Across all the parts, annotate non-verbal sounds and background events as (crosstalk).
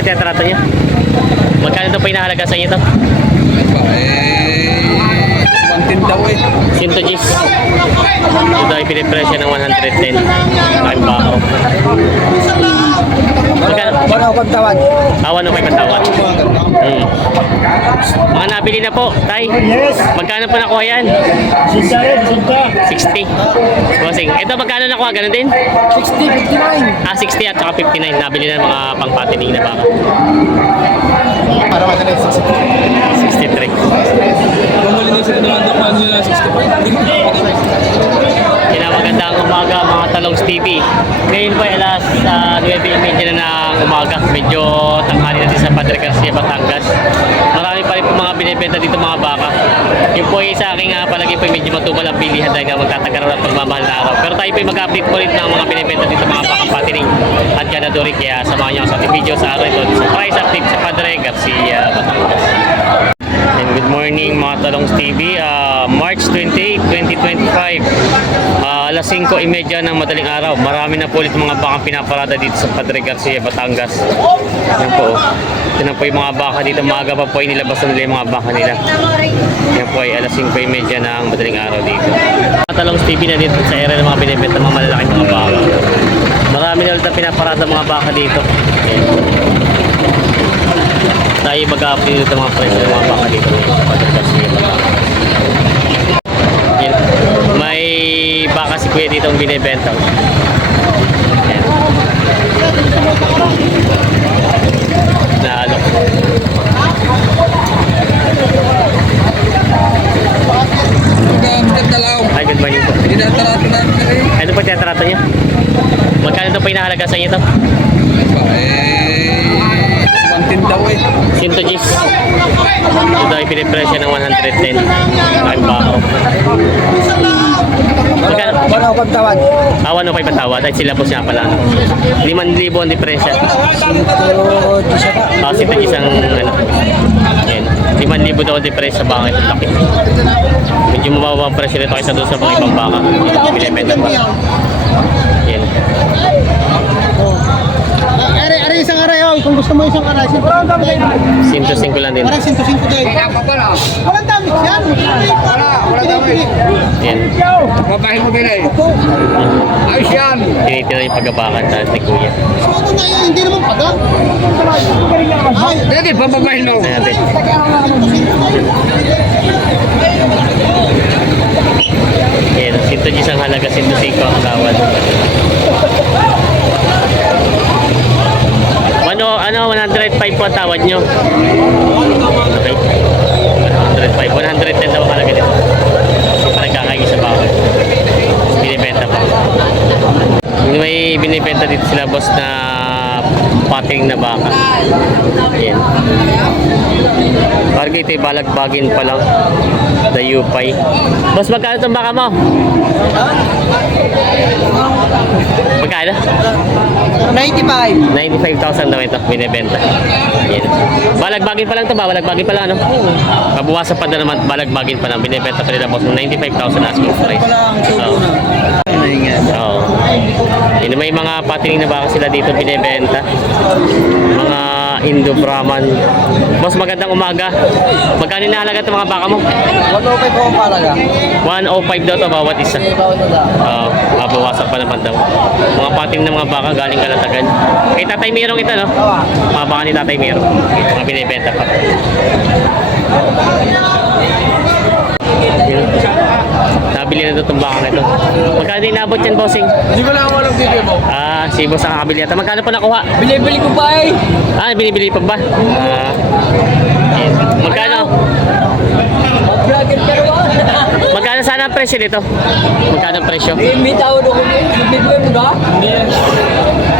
ba tinatrato niya? Magkano ito pa inahalaga sa inyo to? 110 daw eh. Sinto G's. Ito ay pinipresyo ng 110. Kain baho. Magkano? Wala ako pagtawad. Awan o may patawad. Hmm. Mga nabili na po, Tay. Magkano po nakuha yan? 60. Bossing. Ito magkano nakuha? Ganun din? 60, 59. Ah, 60 at saka 59. Nabili na mga pangpatining na baka. Para madali, 63. 60. Bumuli na sila ng antok nila 65. Kinamagandang umaga mga Talongs TV. Ngayon po ay alas uh, 9.30 na ng umaga. Medyo tanghali natin sa Padre Garcia, Batangas. Marami pa rin po mga binibenta dito mga baka. Yung po ay sa aking uh, palagi po medyo matumal ang bilihan dahil nga magtatagkaroon ng pagmamahal na araw. Pero tayo po ay mag-update po rin ng mga binibenta dito mga bakang patining at ganadori. Kaya samahan niyo sa ating video sa araw ito. Sa price update sa Padre Garcia, Batangas. And good morning mga Talongs TV. Ah, March 28, 2025. Ah, alas 5.30 ng madaling araw. Marami na po ulit mga baka pinaparada dito sa Padre Garcia, Batangas. Yan po. Yan po yung mga baka dito. Maaga pa po ay nilabas na nila yung mga baka nila. Yan po ay alas 5.30 ng madaling araw dito. Mga Talongs TV na dito sa area ng mga binibenta mga malalaking mga baka. Marami na ulit na pinaparada mga baka dito. Yan tayo mag-update dito mga presyo ng mga baka dito sa. May baka si Kuya dito ang binibenta. Yan. Naalok. Ay, good morning po. Ano po tinatrato niya? Magkano ito pa inahalaga sa inyo to? Eh, 110 daw eh. Sinto G's. Pinipresyo ng 110. Kain baho. Magkano? Wala ako pagtawad. Awan o kay patawad ay sila po siya pala. 5,000 ang diferensya. Ah, sinto isang ano. Yan. 5,000 daw ang diferensya baka ito laki. Medyo mababa ang presyo nito kaysa doon sa mga ibang baka. Binibenta pa. Yan. Are, are isang aray oh. Kung gusto mo isang aray, siguro ang dami kayo. Sinto 5 lang din. Parang 105 tayo. Walang damit yan. Wala, wala damit. Yan. Babahin mo din eh. Ayos yan. Tinitira yung pagkabakan sa ni Kuya. So ano na yun, hindi naman paga. Ay, Hindi, bababahin mo. Tingnan natin. Yan. Sinto G's ang halaga. Sinto 5 ang tawad. 105 po ang tawad nyo. Okay. 105. 110 daw halaga nito. Kasi pa nagkakaigi sa bawal. Binibenta pa. May binibenta dito sila boss na pating na baka. Yan. Parang ito yung balagbagin pa lang. Dayupay. Boss, magkano itong baka mo? Magkano? 95. 95,000 daw ito, binibenta. Yan. Balagbagin pa lang ito ba? Balagbagin pa lang, ano? Kabuwasan pa na naman, balagbagin pa lang. Binibenta pa nila boss. 95,000 asking price. Oo. Oo. Yun, may mga patining na baka sila dito binibenta. Mga Indo Brahman. Boss, magandang umaga. Magkano inahalaga itong mga baka mo? 105 po ang palaga. 105 daw to bawat isa. Na. Oo, mabawasan pa naman daw. Mga pating ng mga baka galing kalatagan. Kay Tatay Mirong ito, no? Mga baka ni Tatay Mirong. Mga binibenta pa. Yun. Nabili na ito itong baka na ito. Magkano din nabot yan, bossing? Hindi ko lang walang video mo. Ah, si boss ang kakabili ata. Magkano po nakuha? Bili-bili ko pa eh. Ah, binibili pa ba? Ah, yun. Magkano? Vlogger ka naman. (laughs) Magkano sana ang presyo nito? Magkano ang presyo? Eh, may tawad ako niya. Bibigay mo ba? Sa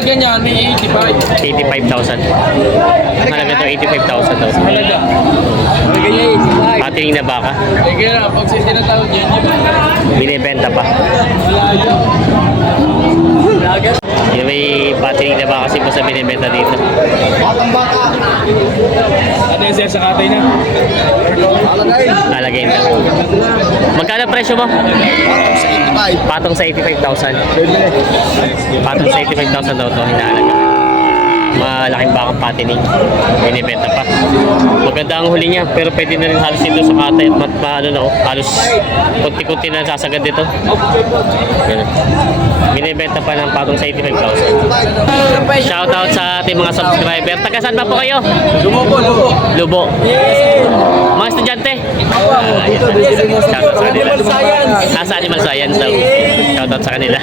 halaga niya, may 85. 85,000. Halaga to 85,000 daw. Halaga. Halaga niya 85. Pating na baka. Kaya na, pag sinatawag niya. Binibenta pa. Vlogger. Yung may pating na baka kasi po sa binibenta dito. Batang bata. Ano yung sir sa katay na? Alagay. Alagay na. Magkano presyo mo? Batang sa 85. Patong sa 85,000. Bibili. Patong sa 85,000 daw to hinaalaga. Ma malaking bakang patining. Binibenta pa. Maganda ang huli niya, pero pwede na rin halos ito sa katay at mat, ma- ano na, oh, halos kunti-kunti na sasagad dito. Yan. Binibenta pa ng patong sa 85,000. Shoutout sa ating mga subscriber. Taga saan ba po kayo? Lumo po, lumo. Lubo. Mga estudyante? Yes. Shoutout sa kanila. Ah, sa Animal Science daw. Shoutout sa kanila.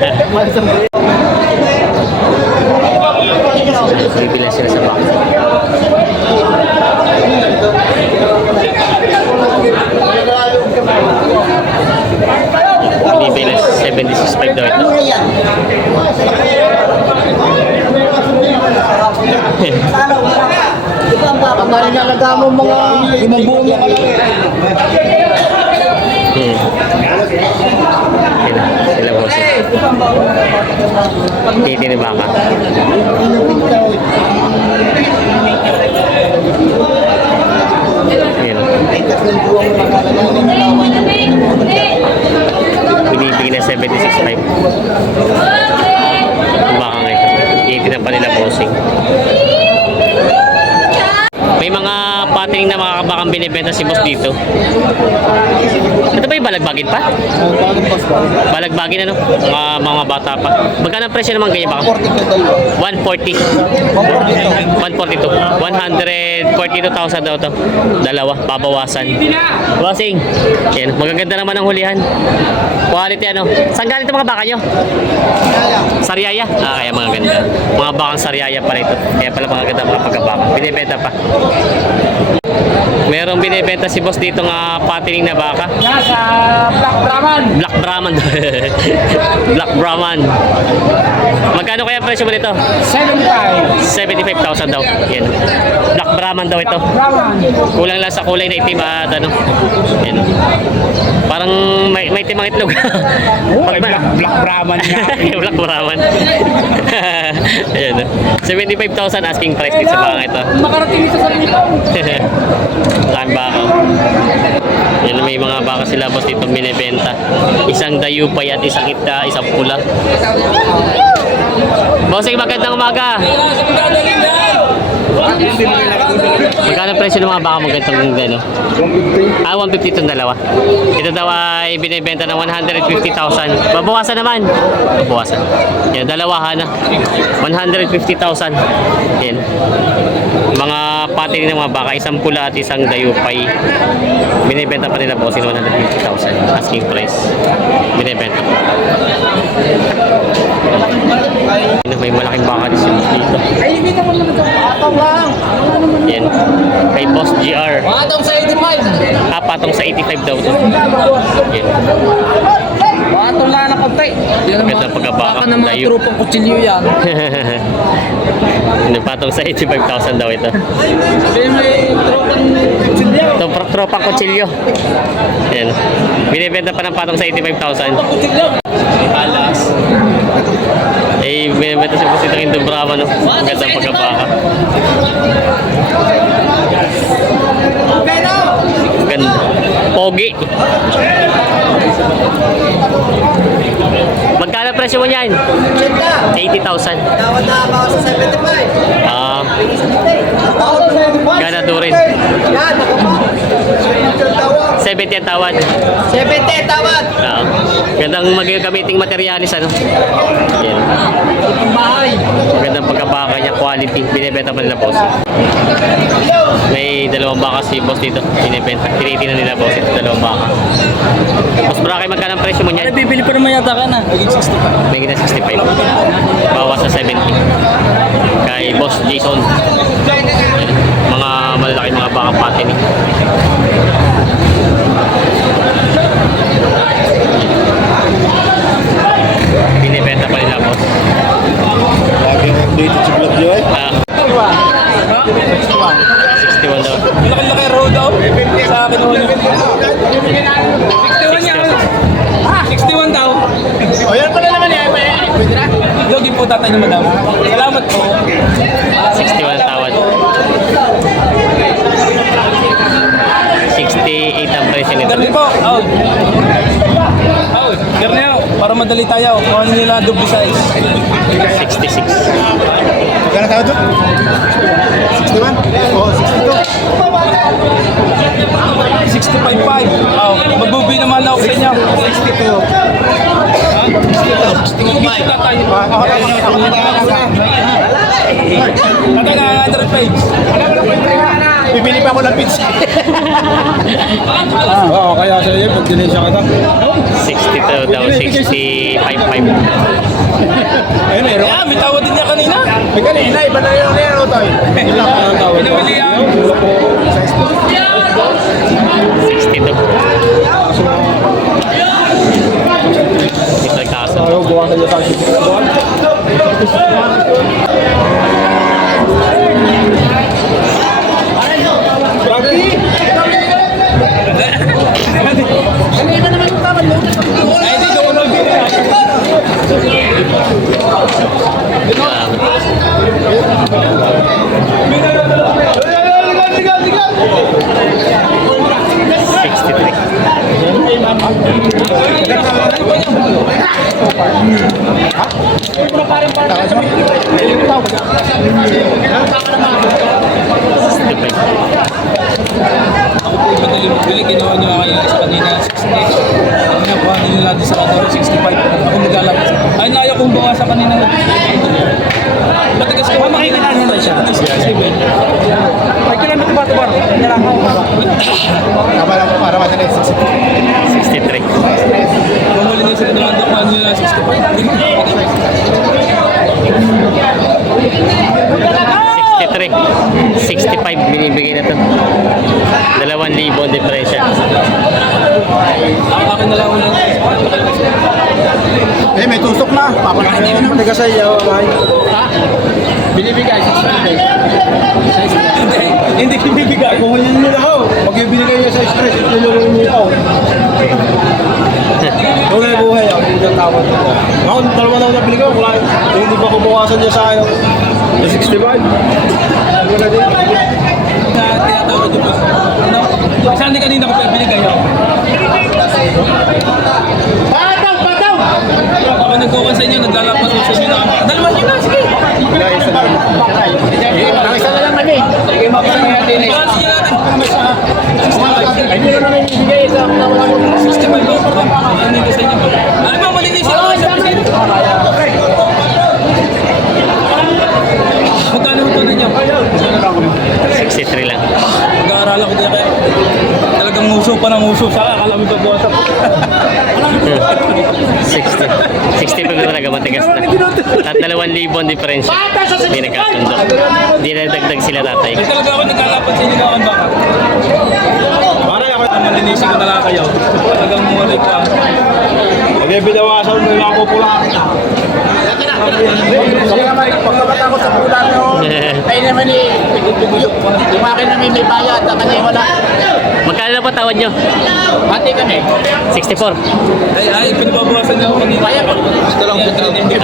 Bibili sila sa box. Bibili 76.5 daw ito. Ang nalalaga mo mga limang buong mga Hmm. Sila, sila po siya. Titi ni Binibigyan na 76.5. Yung Baka nga ito. Na pa nila posing. Patining na mga kabakang binibenta si boss dito. Ito ba yung balagbagin pa? Balagbagin ano? Mga, mga bata pa. Magkano ang presyo naman ganyan baka? 140. 142. 142,000 daw to. Dalawa, babawasan. Bossing. Yan, magaganda naman ang hulihan. Quality ano. Saan galing mga baka nyo? Sariaya? Ah, kaya mga ganda. Mga bakang sariaya pala ito. Kaya pala mga ganda mga pagkabaka. Binibenta pa. Merong binibenta si boss dito nga patining na baka. Nasa Black Brahman. Black Brahman. (laughs) Black Brahman. Magkano kaya presyo mo nito? 75. 75,000 daw. Yan. Black Brahman daw ito. Kulang lang sa kulay na itim at ano. Yan. Parang may, may timang itlog. Pag- Black, Black Brahman nga. (laughs) Black Brahman. (laughs) Ayan. 75,000 asking price dito sa baka ito. Makarating (laughs) ito sa Lipong. Laking baka. Yan may mga baka sila boss dito binibenta. Isang dayupay at isang ita, isang pula. Bossing magandang umaga. Magkano presyo ng mga baka mo ganitong gano? Ah, 150 itong dalawa. Ito daw ay binibenta ng 150,000. Babawasan naman. Babawasan. Yan, dalawa na. 150,000. Yan. Mga pati ng mga baka, isang pula at isang dayupay. Binibenta pa nila po sin 150,000. Asking price. Binibenta. May malaking baka sila dito. Ay, hindi naman naman ito. Atong lang. Naman. Yan. Kay Boss GR. Atong sa 85. Ah, patong sa 85 daw. Yan. Atong lang na konti. Yan Ganda pagkabaka. Baka ng mga trupang kutsilyo yan. Ano, patong sa 85,000 daw ito. Sabi may trupang kutsilyo. Ito, tropang kutsilyo. Yan. Binibenta pa ng patong sa 85,000. Binibenta siya po itong Indo Brahma, no? Ganda ang pagkabaka. Ganda. Pogi. Presyo mo niyan? 80,000. Tawad na ako sa 75. Ah, Tawad sa 75. Ganado rin. Yan, ako pa. 70 ang tawad. 70 tawad. Oo. Gandang magagamiting materialis, ano? Yan. Ang bahay. Magandang pagkabaka niya, pa nila boss. May dalawang baka si boss dito. Binibenta. Tinitingnan nila boss ito, dalawang baka. Boss Brakay, magkano ang presyo mo niyan? bibili pa naman yata ka na. Naging 65. May gina 65. Bawas sa 70. Kay Boss Jason. Mga malalaki mga baka patin. Binibenta pa nila boss. Po tatay ni madam. Salamat po. 61 ang tawad. 68 ang presyo nito. Garni po. Out. Out. Garni out. Para madali tayo. Ano nila double size. 66. Magkano tayo doon? 61? Oo, 62. 65.5. Oh, magbubi naman ako sa inyo. 62. Hindi tatay. Na 100 page. Bibili pa ako ng pizza. (laughs) Oo, kaya sa iyo, pag dinesya ka 62 daw, 65.5. Ayun, meron. Ah, may tawad din niya kanina. May kanina, iba na yung nero, Toy. Ilang ka ang tawag? Pinawili yan. 62. Ito kaso. Ayaw, buwasan niya tayo. Ay, hindi ko magbili. Grabe. Sixty-three. Magbili. Ginawa niyo ako yung kanina 60. Ang nakuha nila natin sa kanina 65. Ako maglalabas. Ay, naya kong buka sa kanina. Matigas ko. Makikita na siya. 67. Ay, kailan ito ba ito ba? Lang po para madali. 62. Sixty-three. Bumuli na sila naman doon. Ano nila 63. 65 binibigay na to. Dalawang libo ang diferensya. 65. Ang akin na lang ulit. Eh, may tusok na. Papakainin mo na. Hindi ka sa iyo, bay. Binibigay. Hindi. Hindi binibigay. Kung yun mo na ako, pag yung binigay niya sa stress, ito yung (laughs) umutaw. Buhay buhay ako, hindi ang tawag ko. Ako, dalawa na ako na binigay wala hindi pa kubukasan niya sa akin. Sa 65. Ano na din? Na tinatawag yung boss. Ano? Saan kanina ko pa binigay ako? Pataw! Pataw! Ako nagkukan sa inyo, naglalapas ko sa inyo na Dalawa nyo na, sige! Wala, isa na. Ang isa na lang kami. Sige, makita na natin eh. Balansin nyo natin. Ay, hindi na namin ibigay sa mga 65 ba? Ano yung sa inyo ba? Ano ba malinis yung mga sa pisin? Magkano ito ninyo? 63 lang. Mag-aaralan ko din kaya muso pa ng muso. Saka akala mo ba buwasan? 60. 60 pa talaga matigas na. At dalawang libo ang diferensya. Hindi nagkasundo. Hindi na dagdag sila tatay. Eh talaga ako nagkalapat sa inyo na ang baka. Para ako na malinisin ko na lang kayo. Talagang mulit pa. Hindi, binawasan mo yung ako Sige naman, pagkakatakot sa pula nyo. Ay naman eh, yung akin namin may bayad, ang kanya wala. Magkano na po tawad nyo? Pati kami. 64. Ay, ay, pinababawasan niyo ako kanina. Kaya pag Gusto lang po talaga hindi.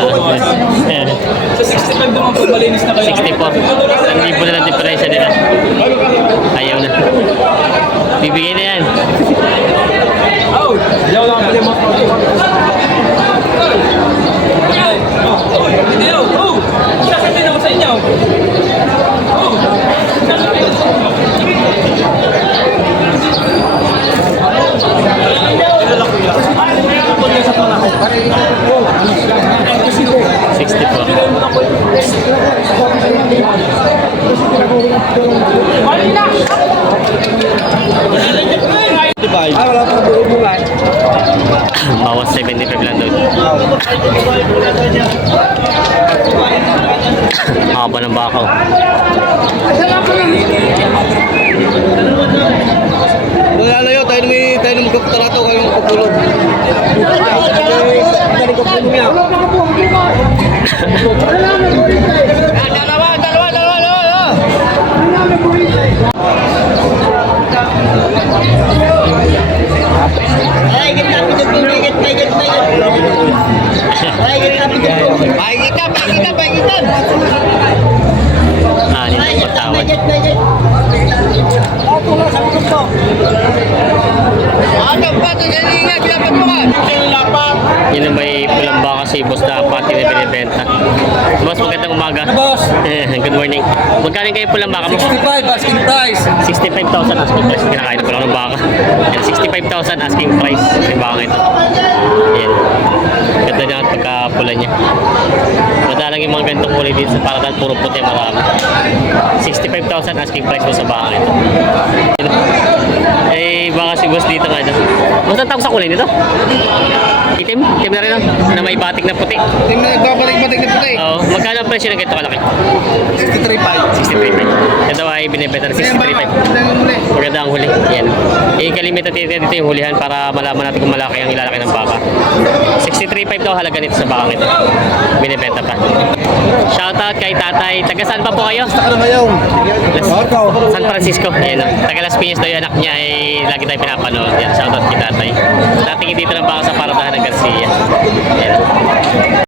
Sa 65 naman po, malinis na kayo. 64. Ang libo na lang diferensya nila. Ayaw na. Bibigay na yan. Out! Yaw lang, pili mo. Ay, oh, Hindi, oh, oh! Sasabihin ako sa inyo. Oh! Sasabihin ako. Sixty-four. Ay, wala pa bubulan. Bawas 75 lang doon. Haba ng bakaw. Wala na yun, tayo tayo nang magkakatarato kayong kapulog. Tayo nang kapulog niya. dalawa, dalawa, dalawa, dalawa. Ay, kita pinag pinigit, pinigit, pinigit. Ay, kita pinigit. Ay, kita, kita, kita. Ah, hindi Ay, na kita, patawad. pinigit, pinigit. Ako na sa gusto. Ano pa ito? Yan nga, dapat mo ka. Lapat. Si boss na pati na binibenta. Boss, magandang umaga. Boss! Magkano kayo pulang baka mo? 65 asking price. 65,000 asking price. Kinakain ko lang ng baka. Yan, 65,000 asking price. Yung baka ito. Yan. Ganda niya at pagkapula niya. Madalang yung mga ganitong kulay dito. Para dahil puro puti marami. 65,000 asking price mo sa baka ito. Yan. Eh, baka si boss dito. Boss, ang tawag sa kulay nito? Itim? Itim na rin no? Na may batik na puti. Tingnan nagbabalik-balik na puti. Oo. Magkano ang presyo ng ganito kalaki? 63.5. 63.5. Ito ay binibenta ng 63.5. Maganda ang huli. Yan. Eh, kalimitan dito, dito yung hulihan para malaman natin kung malaki ang ilalaki ng baka. 63.5 daw halaga nito sa bakang ito. Binibenta pa. Shoutout kay tatay. Taga saan pa po kayo? Ano ngayon? Las- San Francisco. Yan. o. Taga Las Piñas daw yung anak niya ay lagi tayo pinapanood. Yan. Shoutout kay tatay. Dating dito ng baka sa paradahan ng Garcia. Yan.